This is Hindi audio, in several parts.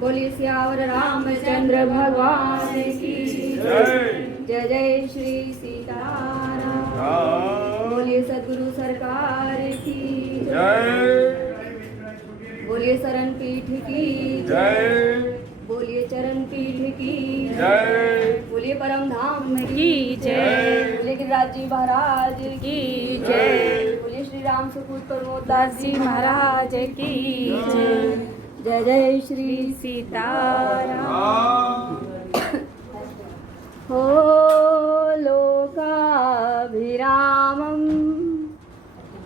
बोलिए सियावर रामचंद्र भगवान की जय। जय जय श्री सीताराम। बोलिए सद्गुरु सरकार की जय। बोलिए शरण पीठ की जय। बोलिए चरण पीठ की जय। बोलिए परम धाम की जय। बोलिए गिरिराज जी महाराज की जय। बोलिए श्री राम सुपूत प्रमोद दास जी महाराज की जय। जय जय श्री सीताराम। हो लोकाभिरामं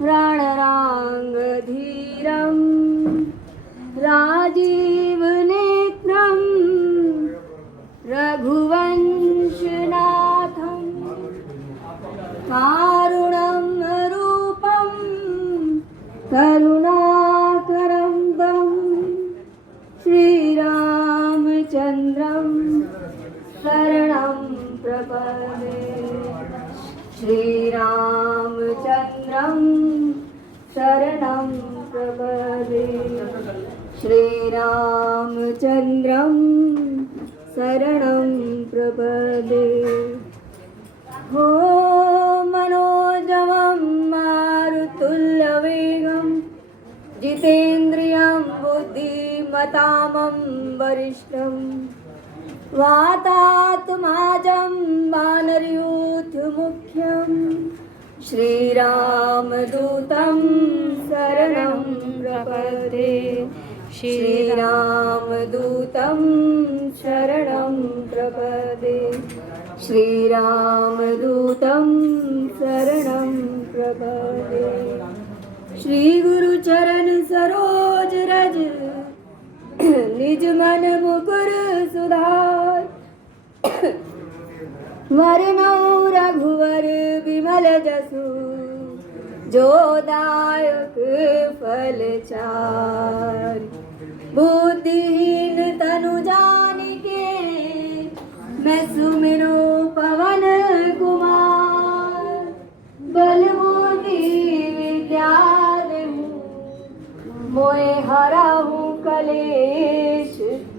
रणराङ्गधीरं राजीवनेत्रं रघुवंशनाथं कारुणं रूपं करुणाकरं तं श्रीरामचन्द्रं शरणं प्रपद्ये। श्रीरामचन्द्रं शरणं प्रपद्ये। श्रीरामचन्द्रं शरणं प्रपद्ये। हो मनोजवं मारुतुल्यवेगं जितेन्द्रियं बुद्धिमतां वरिष्ठं वातात्माजं वानरयूथमुख्यं श्रीरामदूतं शरणं प्रपद्ये। श्रीरामदूतं शरणं प्रपद्ये। श्रीरामदूतं शरणं प्रपद्ये। श्रीगुरुचरण सरोज रज निज मन मुकुर सुधार वरनौ रघुवर विमल जसु जो दायक फल चार। बुद्धिहीन तनु जानिके मैं सुमिरो पवन कुमार। बल बुद्धि विद्या देहु मोए हराहु कलेश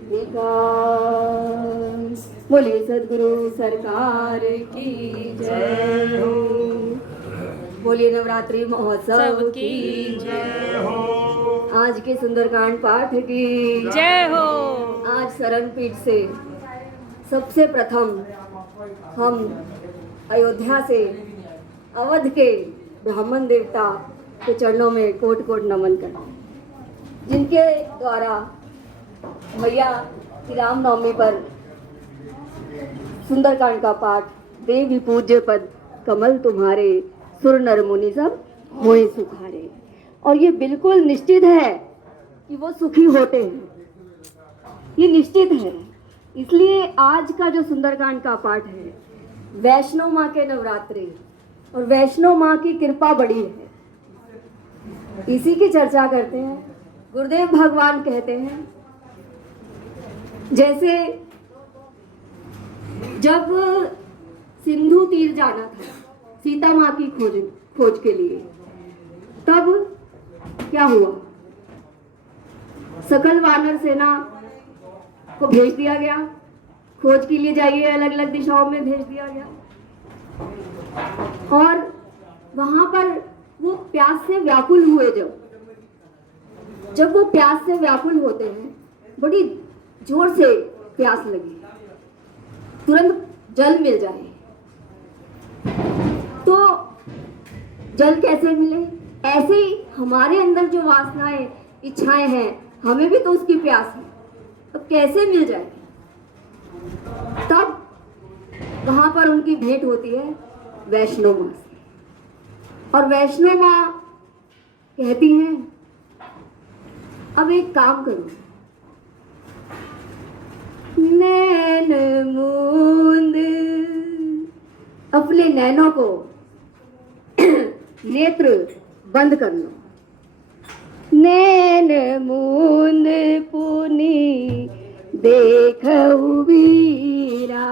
विकार। बोलिए सद्गुरु सरकार की जय हो। बोलिए नवरात्रि महोत्सव की जय हो। आज के सुंदरकांड पाठ की जय हो। आज शरण पीठ से सबसे प्रथम हम अयोध्या से अवध के ब्राह्मण देवता के चरणों में कोट कोट नमन करते हैं, जिनके द्वारा भैया श्री रामनवमी पर सुंदरकांड का पाठ देवी पूज्य पद कमल तुम्हारे सुर नर मुनि सब मोहि सुखारे। और ये बिल्कुल निश्चित है कि वो सुखी होते हैं, ये निश्चित है। इसलिए आज का जो सुंदरकांड का पाठ है, वैष्णो माँ के नवरात्रि और वैष्णो माँ की कृपा बड़ी है, इसी की चर्चा करते हैं। गुरुदेव भगवान कहते हैं, जैसे जब सिंधु तीर जाना था सीता माँ की खोज के लिए, तब क्या हुआ? सकल वानर सेना को भेज दिया गया, खोज के लिए जाइए, अलग अलग दिशाओं में भेज दिया गया। और वहां पर वो प्यास से व्याकुल हुए। जब वो प्यास से व्याकुल होते हैं, बड़ी जोर से प्यास लगी, तुरंत जल मिल जाए तो जल कैसे मिले? ऐसे ही हमारे अंदर जो वासनाएं इच्छाएं हैं, हमें भी तो उसकी प्यास है, तो कैसे मिल जाए? तब वहां पर उनकी भेंट होती है वैष्णो माँ से, और वैष्णो माँ कहती हैं, अब एक काम करो, नैन मूंद, अपने नैनों को नेत्र बंद कर लो। नैन मूंद पुनी देखऊ वीरा,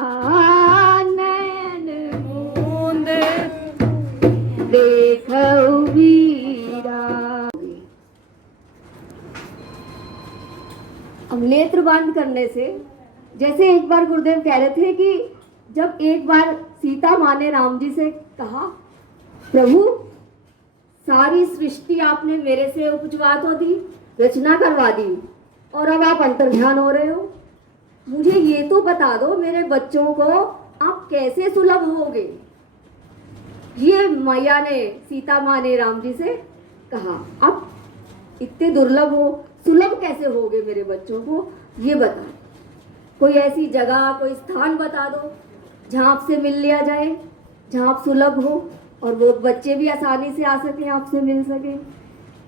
नैन मूंद देखऊ वीरा। अब नेत्र बंद करने से, जैसे एक बार गुरुदेव कह रहे थे कि जब एक बार सीता माँ ने राम जी से कहा, प्रभु सारी सृष्टि आपने मेरे से उपजवा तो दी, रचना करवा दी, और अब आप अंतर्ध्यान हो रहे हो, मुझे ये तो बता दो मेरे बच्चों को आप कैसे सुलभ होगे। ये मैया ने, सीता माँ ने राम जी से कहा, आप इतने दुर्लभ हो, सुलभ कैसे होगे मेरे बच्चों को, ये बता, कोई ऐसी जगह, कोई स्थान बता दो जहाँ आपसे मिल लिया जाए, जहाँ आप सुलभ हो और वो बच्चे भी आसानी से आ सके, आपसे मिल सके।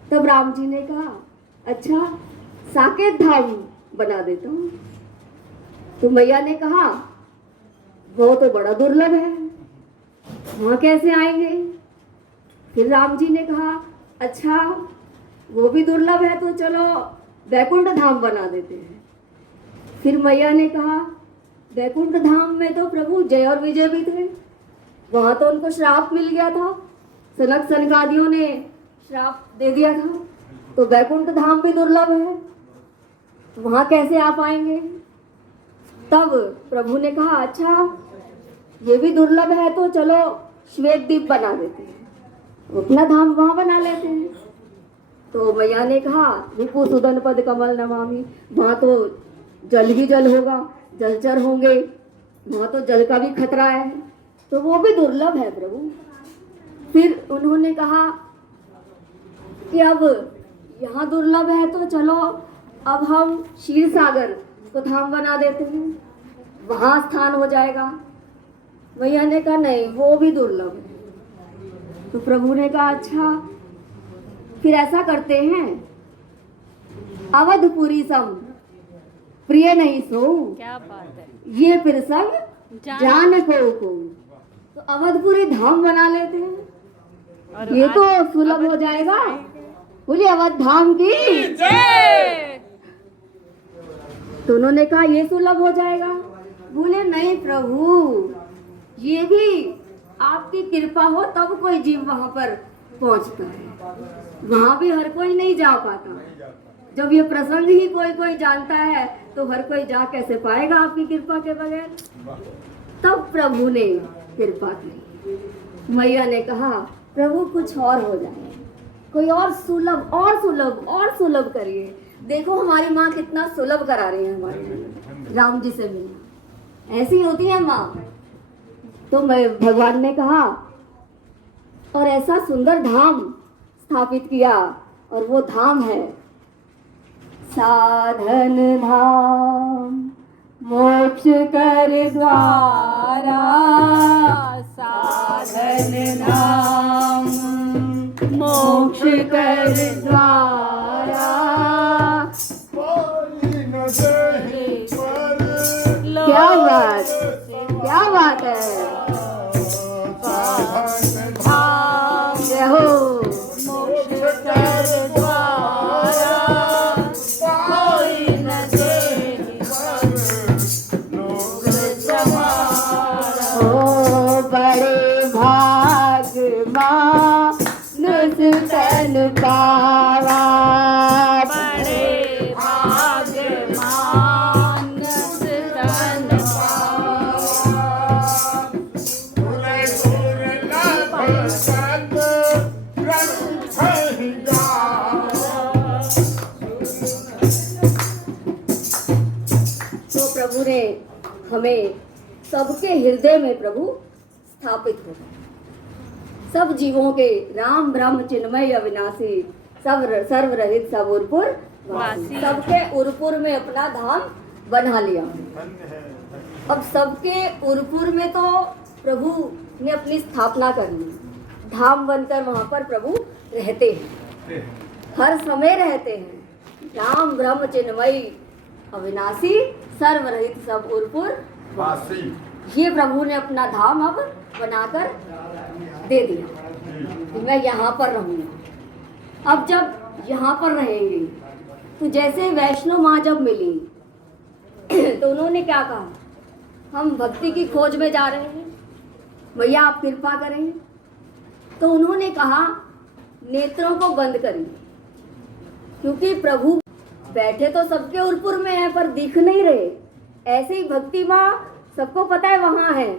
तब राम जी ने कहा, अच्छा साकेत धाम बना देता हूँ। तो मैया ने कहा, वो तो बड़ा दुर्लभ है, वहाँ कैसे आएंगे। फिर राम जी ने कहा, अच्छा वो भी दुर्लभ है तो चलो वैकुंठ धाम बना देते हैं। फिर मैया ने कहा, वैकुंठ धाम में तो प्रभु जय और विजय भी थे, वहाँ तो उनको श्राप मिल गया था, सनक सनकादियों ने श्राप दे दिया था, तो वैकुंठ धाम भी दुर्लभ है, वहाँ कैसे आप आएंगे। तब प्रभु ने कहा, अच्छा ये भी दुर्लभ है तो चलो श्वेत द्वीप बना देते हैं, अपना धाम वहाँ बना लेते हैं। तो मैया ने कहा, रिपु सुदन पद कमल नमामि, वहाँ तो जल ही जल होगा, जलचर होंगे, वहाँ तो जल का भी खतरा है, तो वो भी दुर्लभ है प्रभु। फिर उन्होंने कहा कि अब यहाँ दुर्लभ है तो चलो अब हम क्षीर सागर को धाम बना देते हैं, वहाँ स्थान हो जाएगा। मैया ने कहा, नहीं वो भी दुर्लभ है। तो प्रभु ने कहा, अच्छा फिर ऐसा करते हैं, अवधपुरी सम प्रिय नहीं सो, क्या बात है, ये फिर सब जान को। तो अवधपुरी धाम बना लेते हैं, और ये तो सुलभ हो जाएगा। बोलिए अवध धाम की जय। तो उन्होंने कहा, ये सुलभ हो जाएगा। बोले नहीं प्रभु, ये भी आपकी कृपा हो तब कोई जीव वहां पर पहुंचता है, वहां भी हर कोई नहीं जा पाता। जब ये प्रसंग ही कोई कोई जानता है तो हर कोई जा कैसे पाएगा आपकी कृपा के बगैर। तब प्रभु ने कृपा की। मैया ने कहा, प्रभु कुछ और हो जाए, कोई और सुलभ, और सुलभ, और सुलभ करिए। देखो हमारी माँ कितना सुलभ करा रही है हमारे राम जी से मिलना, ऐसी होती है माँ। तो मैं भगवान ने कहा, और ऐसा सुंदर धाम स्थापित किया, और वो धाम है साधन धाम मोक्ष कर द्वारा, साधन धाम मोक्ष कर द्वारा। क्या बात, क्या बात है, जय हो। मोक्ष कर द्वारा कोई न दे, ओ बड़े भाग मानुष तन पावा, बड़े भाग मानुष तन प्रभु ने हमें सबके हृदय में प्रभु स्थापित हो गए। सब जीवों के राम ब्रह्म चिन्मय अविनाशी, सब सर्वरहित सब उर्पुर वासी, सबके उर्पुर में अपना धाम बना लिया। अब सबके उर्पुर में तो प्रभु ने अपनी स्थापना कर ली, धाम बनकर वहां पर प्रभु रहते हैं, हर समय रहते हैं। राम ब्रह्म चिन्मय अविनाशी सर्वरहित सब उर्पुर वासी, ये प्रभु ने अपना धाम अब बनाकर दे दिया कि मैं यहाँ पर रहूँगा। अब जब यहाँ पर रहेंगे तो जैसे वैष्णो माँ जब मिली तो उन्होंने क्या कहा, हम भक्ति की खोज में जा रहे हैं, भैया आप कृपा करें। तो उन्होंने कहा नेत्रों को बंद करिए, क्योंकि प्रभु बैठे तो सबके उरपुर में है पर दिख नहीं रहे। ऐसे ही भक्ति माँ सबको पता है वहाँ है,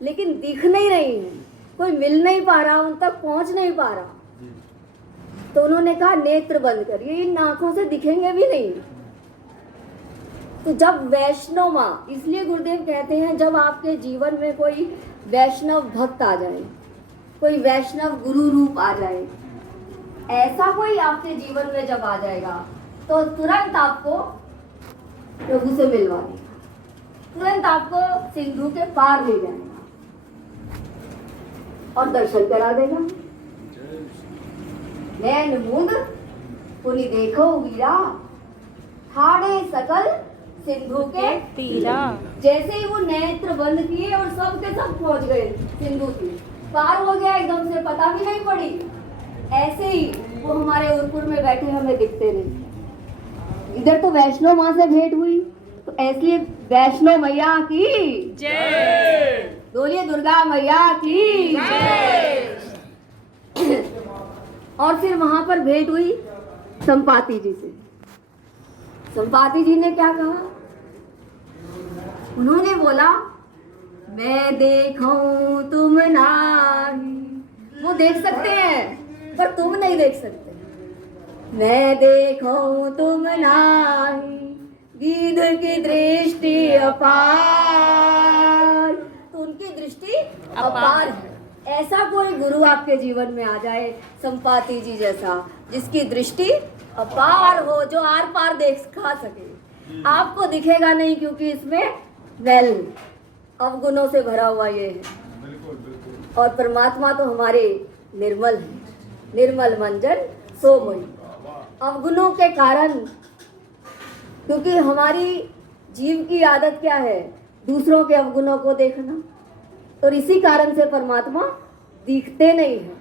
लेकिन दिख नहीं रही है, कोई मिल नहीं पा रहा, उन तक पहुँच नहीं पा रहा। तो उन्होंने कहा नेत्र बंद करिए, इन आंखों से दिखेंगे भी नहीं। तो जब वैष्णव माँ, इसलिए गुरुदेव कहते हैं जब आपके जीवन में कोई वैष्णव भक्त आ जाए, कोई वैष्णव गुरु रूप आ जाए, ऐसा कोई आपके जीवन में जब आ जाएगा तो तुरंत आपको प्रभु से मिलवा देगा, तुरंत आपको सिंधु के पार ले जाएगा और दर्शन करा देगा। नैन मुंद पुनि देखो वीरा, ठाणे सकल सिंधु के तीरा। जैसे ही वो नेत्र बंद किए और सब के सब पहुंच गए सिंधु की, पार हो गया एकदम से, पता भी नहीं पड़ी। ऐसे ही वो हमारे उदयपुर में बैठे हमें दिखते नहीं। इधर तो वैष्णो माँ से भेंट हुई, तो इसलिए वैष्णो मैया की जय। बोलिए दुर्गा मैया की जय। और फिर वहां पर भेंट हुई संपाति जी से। संपाति जी ने क्या कहा? उन्होंने बोला मैं देखूं तुम नाही, वो देख सकते हैं पर तुम नहीं देख सकते। मैं देखूं तुम नाही, गिद्ध की दृष्टि अपार। तो उनकी दृष्टि अपार है। ऐसा कोई गुरु आपके जीवन में आ जाए, संपाति जी जैसा, जिसकी दृष्टि अपार हो, जो आर पार देखा सके। आपको दिखेगा नहीं क्योंकि इसमें मैल अवगुणों से भरा हुआ ये है। और परमात्मा तो हमारे निर्मल है, निर्मल मंजन सोमय। अवगुणों के कारण, क्योंकि हमारी जीव की आदत क्या है? दूसरों के अवगुणों को देखना। और इसी कारण से परमात्मा दिखते नहीं है,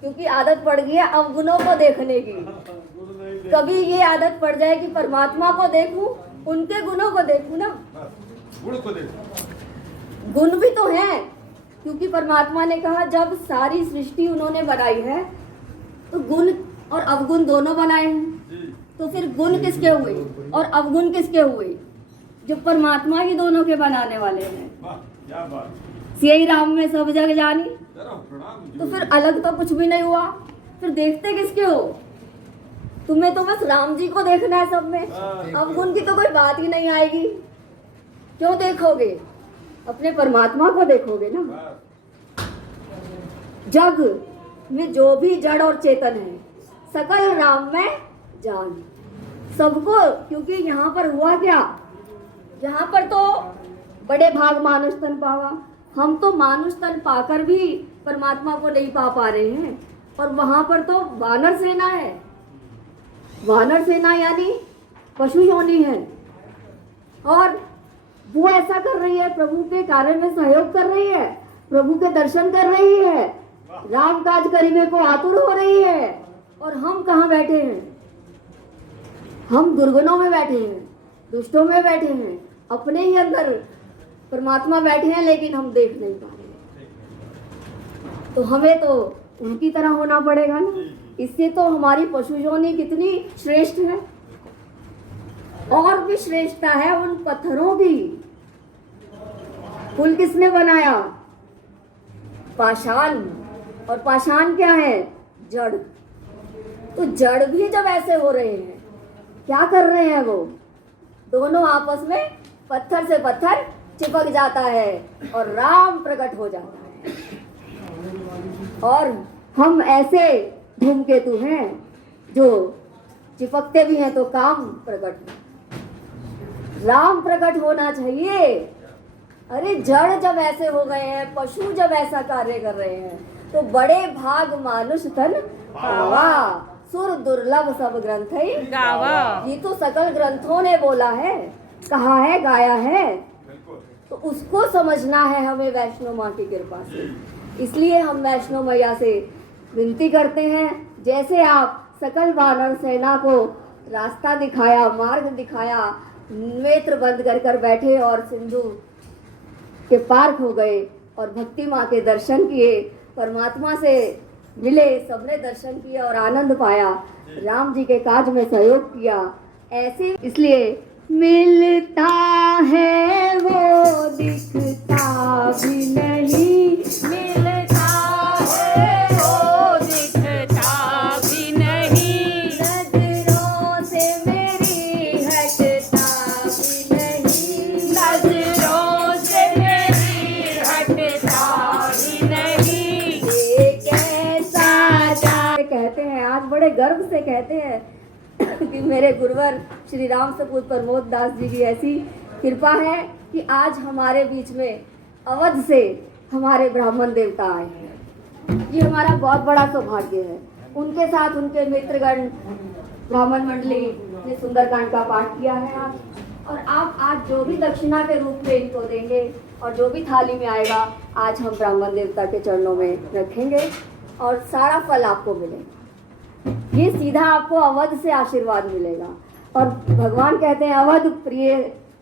क्योंकि आदत पड़ गई है अवगुणों को देखने की। कभी ये आदत पड़ जाए कि परमात्मा को देखूं, उनके गुणों को देखूं ना। गुण भी तो हैं, क्योंकि परमात्मा ने कहा जब सारी सृष्टि उन्होंने बनाई है तो गुण और अवगुण दोनों बनाए हैं। तो फिर गुण किसके हुए और अवगुण किसके हुए? जो परमात्मा ही दोनों के बनाने वाले हैं। यही राम में सब जग जानी। तो फिर अलग तो कुछ भी नहीं हुआ, फिर देखते किसके हो? तुम्हें तो बस राम जी को देखना है सब में, अवगुण की तो कोई बात ही नहीं आएगी। क्यों देखोगे? अपने परमात्मा को देखोगे ना। जग में जो भी जड़ और चेतन है, सकल राम में जान। सबको, क्योंकि यहाँ पर हुआ क्या? यहाँ पर तो बड़े भाग मानुष तन पावा। हम तो मानुष तन पाकर भी परमात्मा को नहीं पा रहे हैं। और वहाँ पर तो वानर सेना है। वानर सेना यानी पशु योनि है, और वो ऐसा कर रही है, प्रभु के कार्य में सहयोग कर रही है, प्रभु के दर्शन कर रही है, राम काज करीने को आतुर हो रही है। और हम कहाँ बैठे हैं? हम दुर्गुणों में बैठे हैं, दुष्टों में बैठे हैं, अपने ही अंदर परमात्मा बैठे हैं, लेकिन हम देख नहीं पा रहे। तो हमें तो उनकी तरह होना पड़ेगा ना। इससे तो हमारी पशु योनि कितनी श्रेष्ठ है। और भी श्रेष्ठता है उन पत्थरों की। फूल किसने बनाया? पाषाण। और पाषाण क्या है? जड़। तो जड़ भी जब ऐसे हो रहे हैं, क्या कर रहे हैं वो? दोनों आपस में पत्थर से पत्थर चिपक जाता है और राम प्रकट हो जाता है। और हम ऐसे धूमकेतु हैं जो चिपकते भी हैं तो काम प्रकट हो। राम प्रकट होना चाहिए। अरे जड़ जब ऐसे हो गए हैं, पशु जब ऐसा कार्य कर रहे हैं, तो बड़े भाग मानुष तन पावा, सुर दुर्लभ सब ग्रंथ गावा। ये तो सकल ग्रंथों ने बोला है, कहा है, गाया है। तो उसको समझना है हमें वैष्णो माँ की कृपा से। इसलिए हम वैष्णो मैया से विनती करते हैं, जैसे आप सकल वानर सेना को रास्ता दिखाया, मार्ग दिखाया, नेत्र बंद कर कर बैठे और सिंधु के पार हो गए और भक्ति माँ के दर्शन किए, परमात्मा से मिले, सबने दर्शन किया और आनंद पाया, राम जी के काज में सहयोग किया, ऐसे इसलिए मिलता है वो दिखता भी नहीं, मिलता है वो दिखता भी नहीं, नजरों से मेरी हटता भी नहीं, नजरों से मेरी हटता भी नहीं। ये कैसा कहते हैं, आज बड़े गर्व से कहते हैं कि मेरे गुरुवर श्री राम सपूत प्रमोद दास जी की ऐसी कृपा है कि आज हमारे बीच में अवध से हमारे ब्राह्मण देवता आए हैं। ये हमारा बहुत बड़ा सौभाग्य है। उनके साथ उनके मित्रगण ब्राह्मण मंडली ने सुंदरकांड का पाठ किया है आज, और आप आज जो भी दक्षिणा के रूप में इनको देंगे और जो भी थाली में आएगा आज हम ब्राह्मण देवता के चरणों में रखेंगे और सारा फल आपको मिलेगा। ये सीधा आपको अवध से आशीर्वाद मिलेगा। और भगवान कहते हैं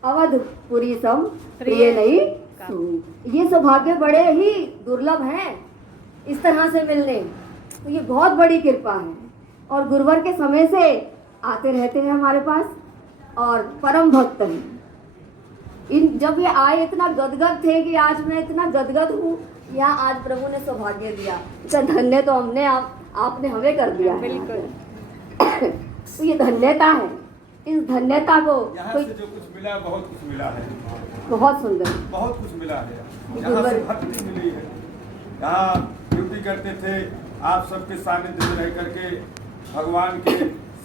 अवधपुरी सम प्रिय नहीं सुई। ये सौभाग्य बड़े ही दुर्लभ हैं इस तरह से मिलने, तो ये बहुत बड़ी कृपा है। और गुरुवर के समय से आते रहते हैं हमारे पास और परम भक्त हैं। जब ये आए इतना गदगद थे कि आज मैं इतना गदगद हूँ, यहाँ आज प्रभु ने सौभाग्य दिया। इसका धन्य तो हमने आपने हमें कर दिया है। बिल्कुल। तो ये धन्यता है। इस धन्यता को यहाँ से जो कुछ मिला बहुत कुछ मिला है, बहुत सुंदर, बहुत कुछ मिला है। यहाँ से भक्ति मिली है। यहाँ ड्यूटी करते थे, आप सबके सानिध्य में रह करके भगवान के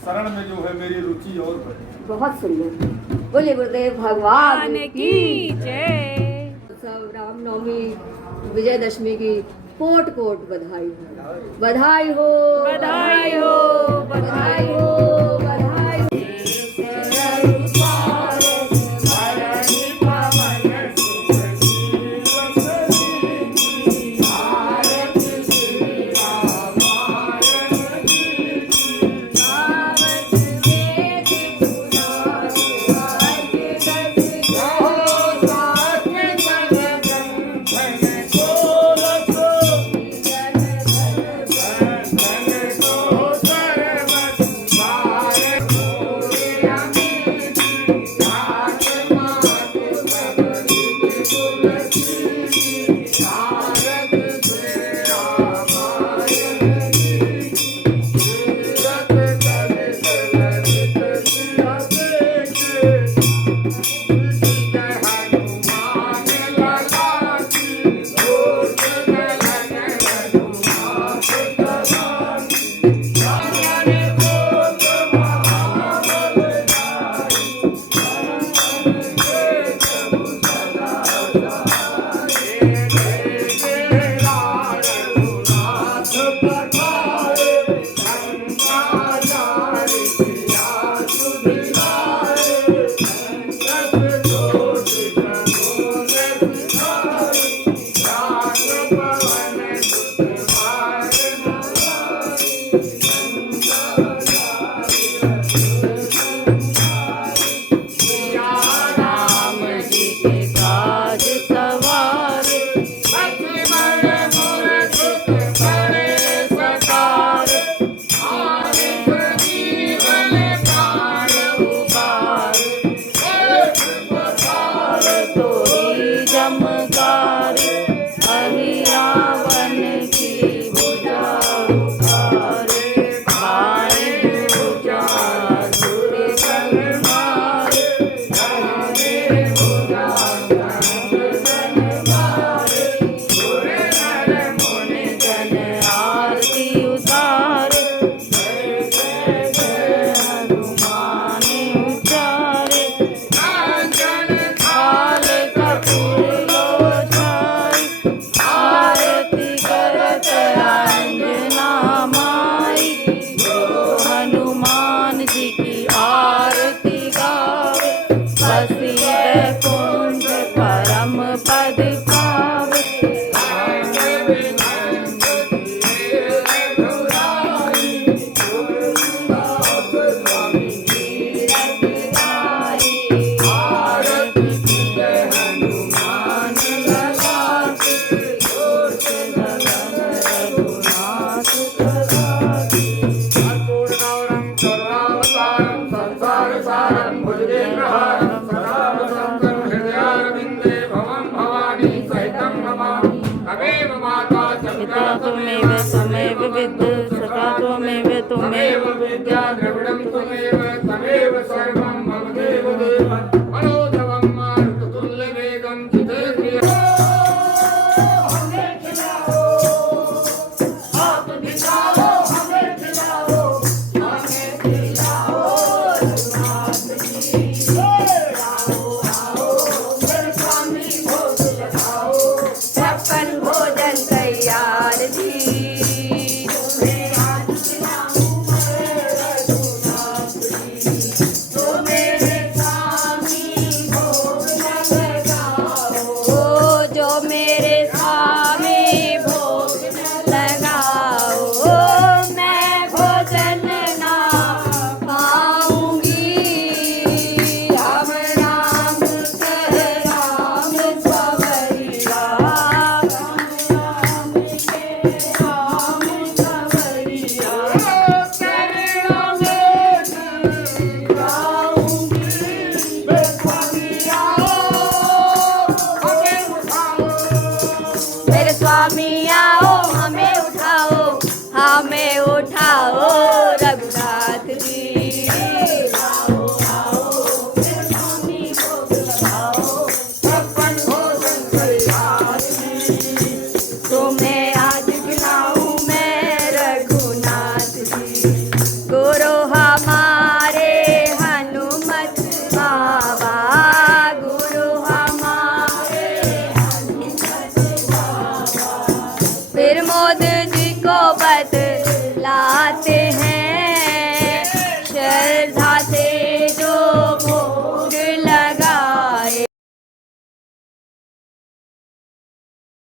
शरण में जो है मेरी रुचि और बढ़ी। बहुत सुंदर। बोलिए गुरुदेव भगवान की जय। सब रामनवमी विजयदशमी की कोट कोट बधाई हो, बधाई हो, बधाई हो, बधाई हो, बधाई हो। त्वमेव विद्या द्रविणं त्वमेव